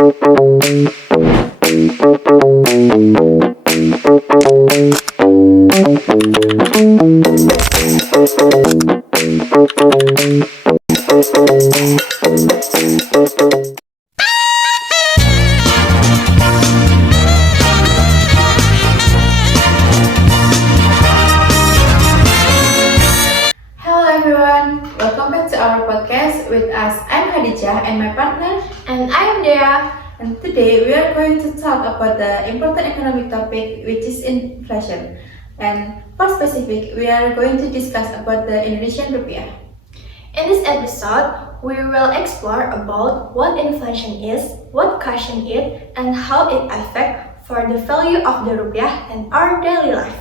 Hello everyone, welcome back to our podcast with us. I'm Hadijah and my partner, And I'm Dea. and today we are going to talk about the important economic topic which is inflation. And for specific, we are going to discuss about the Indonesian rupiah. In this episode, we will explore about what inflation is, what causing it, and how it affects for the value of the rupiah in our daily life.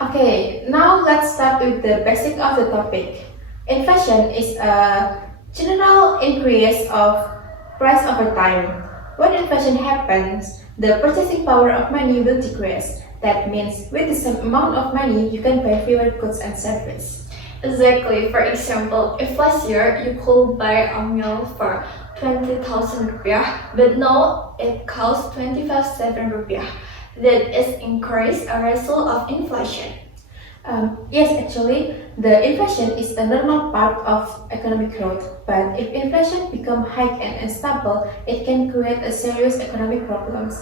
Okay, now let's start with the basic of the topic. Inflation is a general increase of price over time. When inflation happens, the purchasing power of money will decrease. That means with the same amount of money, you can buy fewer goods and services. Exactly. For example, if last year you could buy a meal for 20,000 rupiah, but now it costs 25,000 rupiah. That is increase a result of inflation. Yes, actually, the inflation is a normal part of economic growth. But if inflation becomes high and unstable, it can create a serious economic problems.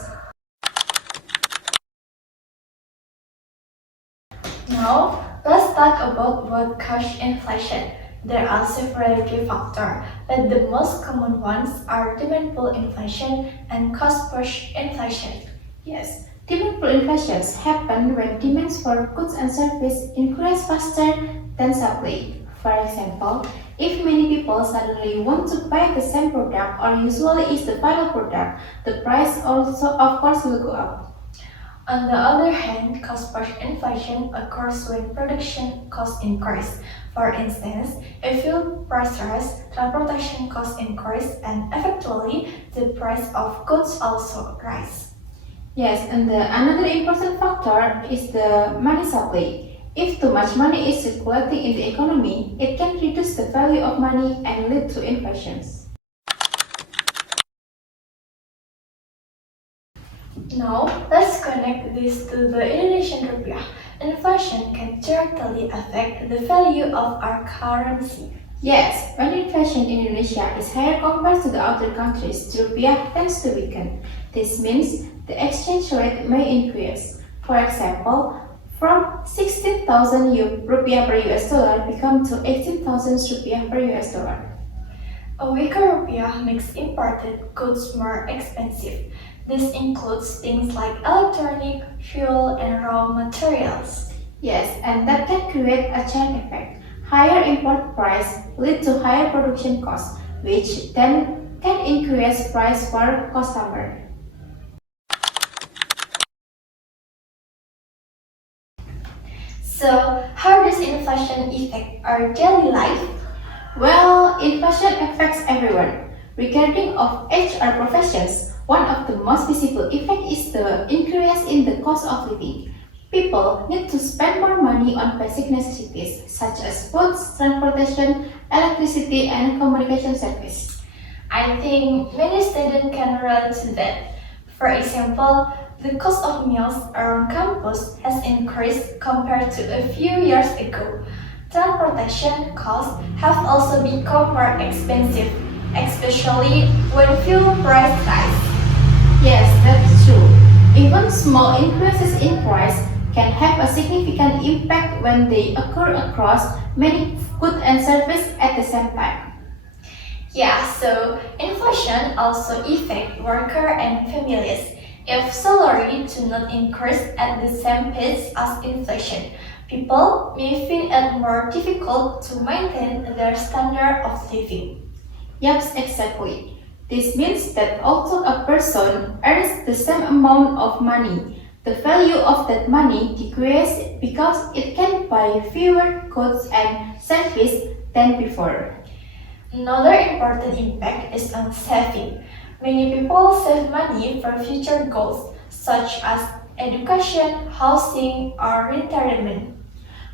Now, let's talk about what causes inflation. There are several key factors, but the most common ones are demand pull inflation and cost push inflation. Yes, demand pull inflations happen when demands for goods and services increase faster than supply. For example, if many people suddenly want to buy the same product or usually is the final product, the price also of course will go up. On the other hand, cost push inflation occurs when production costs increase. For instance, if fuel price rise, transportation costs increase, and eventually the price of goods also rise. Yes, and another important factor is the money supply. If too much money is circulating in the economy, it can reduce the value of money and lead to inflations. Now, let's connect this to the Indonesian rupiah. Inflation can directly affect the value of our currency. Yes, when inflation in Indonesia is higher compared to the other countries, the rupiah tends to weaken. This means the exchange rate may increase. For example, from 16,000 rupiah per US dollar become to 18,000 rupiah per US dollar. A weaker rupiah makes imported goods more expensive. This includes things like electronic, fuel, and raw materials. Yes, and that can create a chain effect. Higher import price lead to higher production costs, which then can increase price for customer. So, how does inflation affect our daily life? Well, inflation affects everyone. Regarding of age or professions, one of the most visible effect is the increase in the cost of living. People need to spend more money on basic necessities such as foods, transportation, electricity, and communication service. I think many students can relate to that. For example, the cost of meals around campus has increased compared to a few years ago. Transportation costs have also become more expensive, especially when fuel price rise. Yes, that's true. Even small increases in price can have a significant impact when they occur across many goods and services at the same time. Yeah, so inflation also affects workers and families. If salary do not increase at the same pace as inflation, people may find it more difficult to maintain their standard of living. Yes, exactly. This means that although a person earns the same amount of money, the value of that money decreases because it can buy fewer goods and services than before. Another important impact is on saving. Many people save money for future goals such as education, housing, or retirement.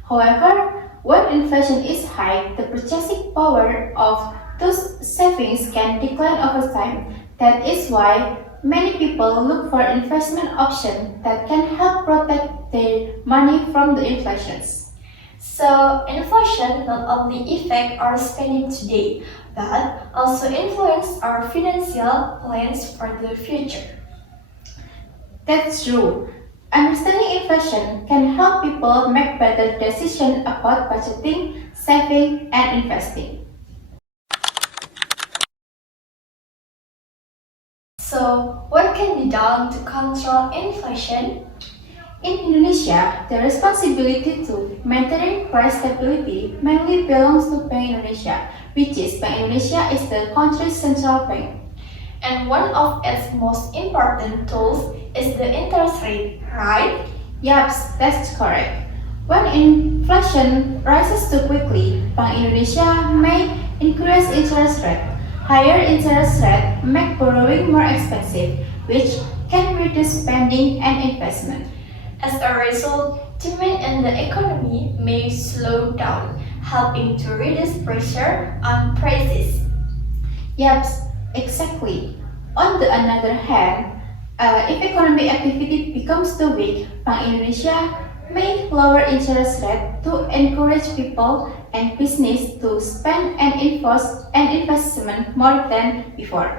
However, When inflation is high, the purchasing power of those savings can decline over time. That is why many people look for investment options that can help protect their money from the inflations. So, inflation not only affects our spending today, but also influence our financial plans for the future. That's true. Understanding inflation can help people make better decisions about budgeting, saving, and investing. So, what can be done to control inflation? In Indonesia, the responsibility to maintain price stability mainly belongs to Bank Indonesia, which is Bank Indonesia is the country's central bank. And one of its most important tools is the interest rate, right? Yup, that's correct. When inflation rises too quickly, Bank Indonesia may increase interest rate. Higher interest rate make borrowing more expensive, which can reduce spending and investment. As a result, demand in the economy may slow down, helping to reduce pressure on prices. Yes, exactly. On the other hand, if economic activity becomes too weak, Bank Indonesia may lower interest rate to encourage people and business to spend and investment more than before.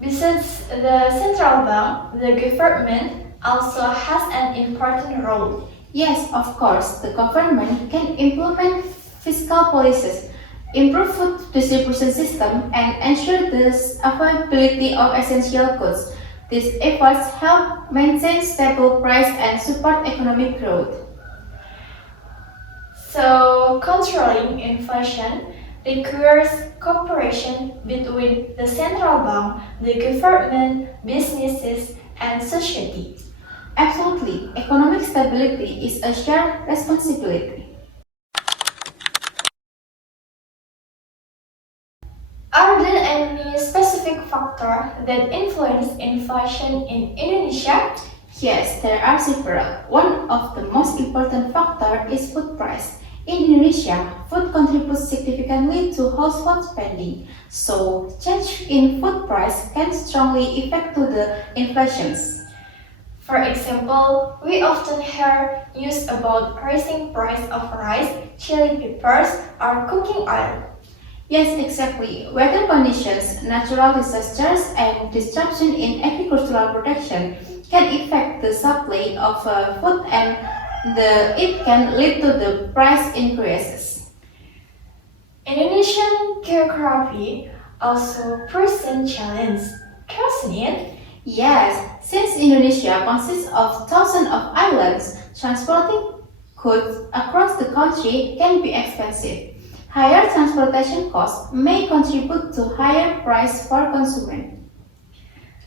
Besides the central bank, the government also has an important role. Yes, of course, the government can implement fiscal policies, improve food distribution system, and ensure the availability of essential goods. These efforts help maintain stable price and support economic growth. So, controlling inflation requires cooperation between the central bank, the government, businesses, and society. Absolutely, economic stability is a shared responsibility. Are there any specific factors that influence inflation in Indonesia? Yes, there are several. One of the most important factors is food price. In Indonesia, food contributes significantly to household spending, so change in food price can strongly affect to the inflations. For example, we often hear news about rising price of rice, chili peppers, or cooking oil. Yes, exactly. Weather conditions, natural disasters, and disruption in agricultural production can affect the supply of food and it can lead to the price increases. Indonesian geography also presents challenges, doesn't it? Yes, since Indonesia consists of thousands of islands, transporting goods across the country can be expensive. Higher transportation costs may contribute to higher price for consumers.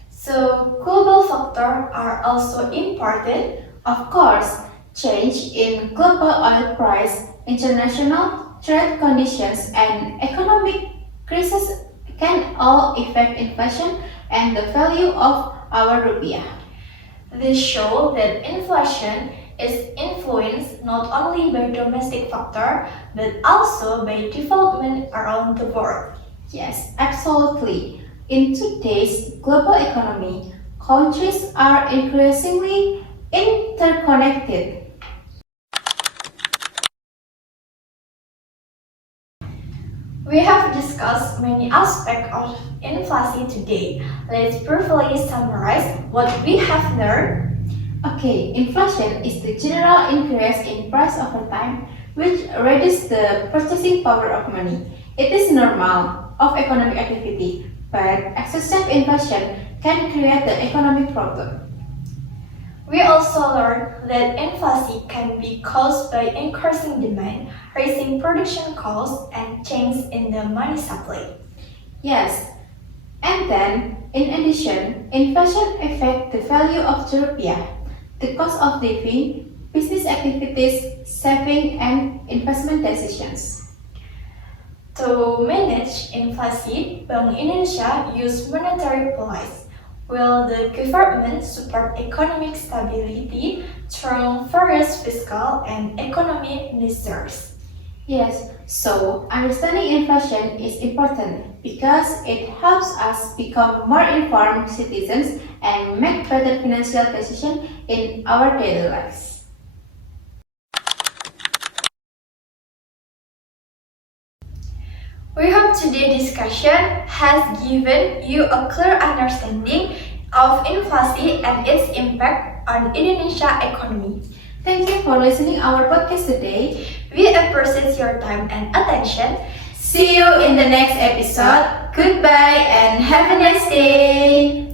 So global factors are also important. Of course, change in global oil price, international trade conditions, and economic crisis can all affect inflation and the value of our rupiah. This shows that inflation is influenced not only by domestic factors but also by development around the world. Yes, absolutely. In today's global economy, countries are increasingly interconnected. We have discussed many aspects of inflation today. Let's briefly summarize what we have learned. Okay, inflation is the general increase in price over time, which reduces the purchasing power of money. It is normal of economic activity, but excessive inflation can create the economic problem. We also learned that inflation can be caused by increasing demand, rising production costs, and changes in the money supply. Yes, and then, in addition, inflation affects the value of the rupiah, the cost of living, business activities, saving, and investment decisions. To manage inflation, Bank Indonesia use monetary policy. Will the government support economic stability through various fiscal and economic measures? Yes, so understanding inflation is important because it helps us become more informed citizens and make better financial decisions in our daily lives. We hope today's discussion has given you a clear understanding of inflation and its impact on Indonesia economy. Thank you for listening our podcast today. We appreciate your time and attention. See you in the next episode. Goodbye and have a nice day.